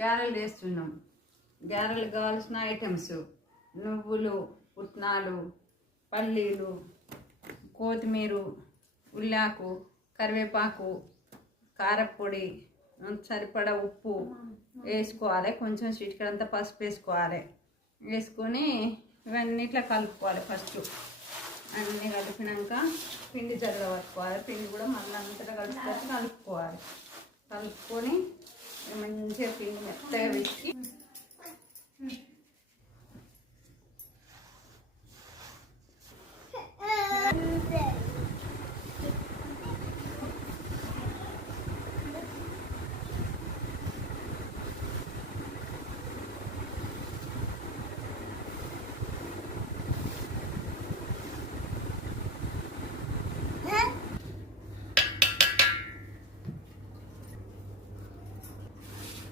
గారెలు వేస్తున్నాం. గారెలు కావాల్సిన ఐటమ్స్ నువ్వులు, పుట్నాలు, పల్లీలు, కొత్తిమీర, ఉల్లాకు, కరివేపాకు, కారపొడి, సరిపడా ఉప్పు వేసుకోవాలి. కొంచెం చిటికెడంతా పసుపు వేసుకోవాలి. వేసుకొని ఇవన్నీ ఇట్లా కలుపుకోవాలి. ఫస్ట్ అన్నీ కలిపినాక పిండి జరగబట్టుకోవాలి. పిండి కూడా మళ్ళీ అంతటా కలుపుకొని కలుపుకొని మంచిగా పిండి మెత్తగా వేసి